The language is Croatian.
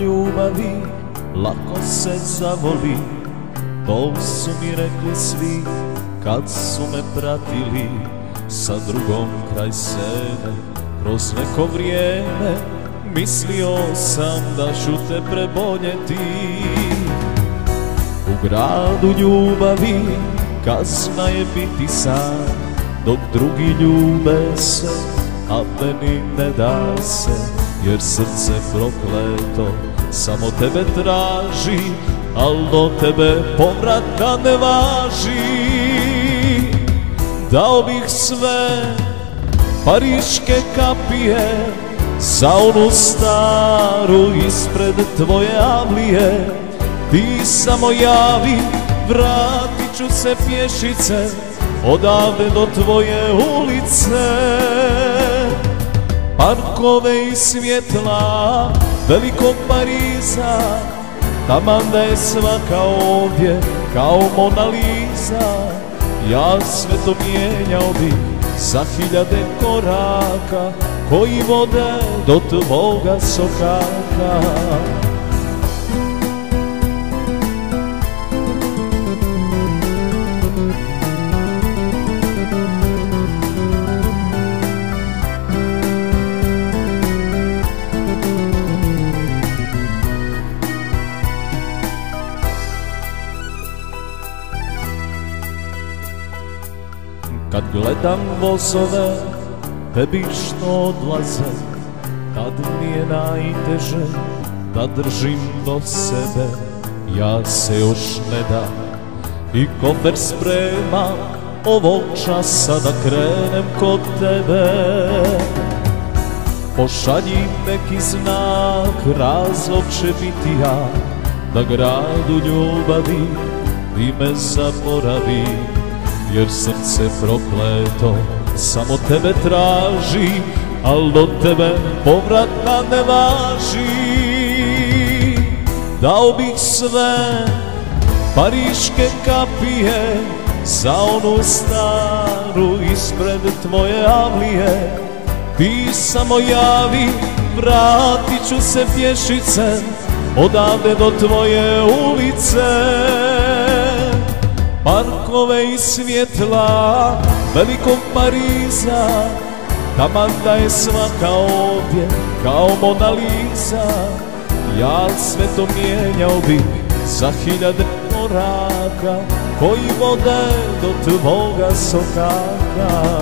ljubavi lako se zavoli, to su mi rekli svi kad su me pratili sa drugom kraj sebe. Kroz neko vrijeme mislio sam da ću te preboljeti. U gradu ljubavi kazna je biti sam, dok drugi ljube se, a meni ne da se, jer srce prokleto samo tebe traži, al do tebe povrata ne važi. Dao bih sve pariške kapije za onu staru ispred tvoje avlije. Ti samo javi, vratit ću se pješice odavde do tvoje ulice. Parkove i svjetla velikog Pariza, taman da je svaka ovdje kao Mona Lisa. Ja sve to mijenjao bih za 1000 koraka koji vode do tvoga sokaka. Kad gledam vozove tebi što odlaze, tad mi je najteže da držim do sebe. Ja se još ne dam i kofer spremam ovog časa da krenem kod tebe. Pošalji neki znak, razlog će biti ja, da gradu ljubavi ti me zaboravi. Jer srce prokleto samo tebe traži, al do tebe povrata ne važi. Dao bih sve pariške kapije za onu staru ispred tvoje avlije. Ti samo javi, vratit ću se pješice odavde do tvoje ulice. Parkove i svjetla velikog Pariza, taman da je svaka ovdje kao Mona Lisa. Ja sve to mijenjao bih za 1000 koraka koji vode do tvoga sokaka.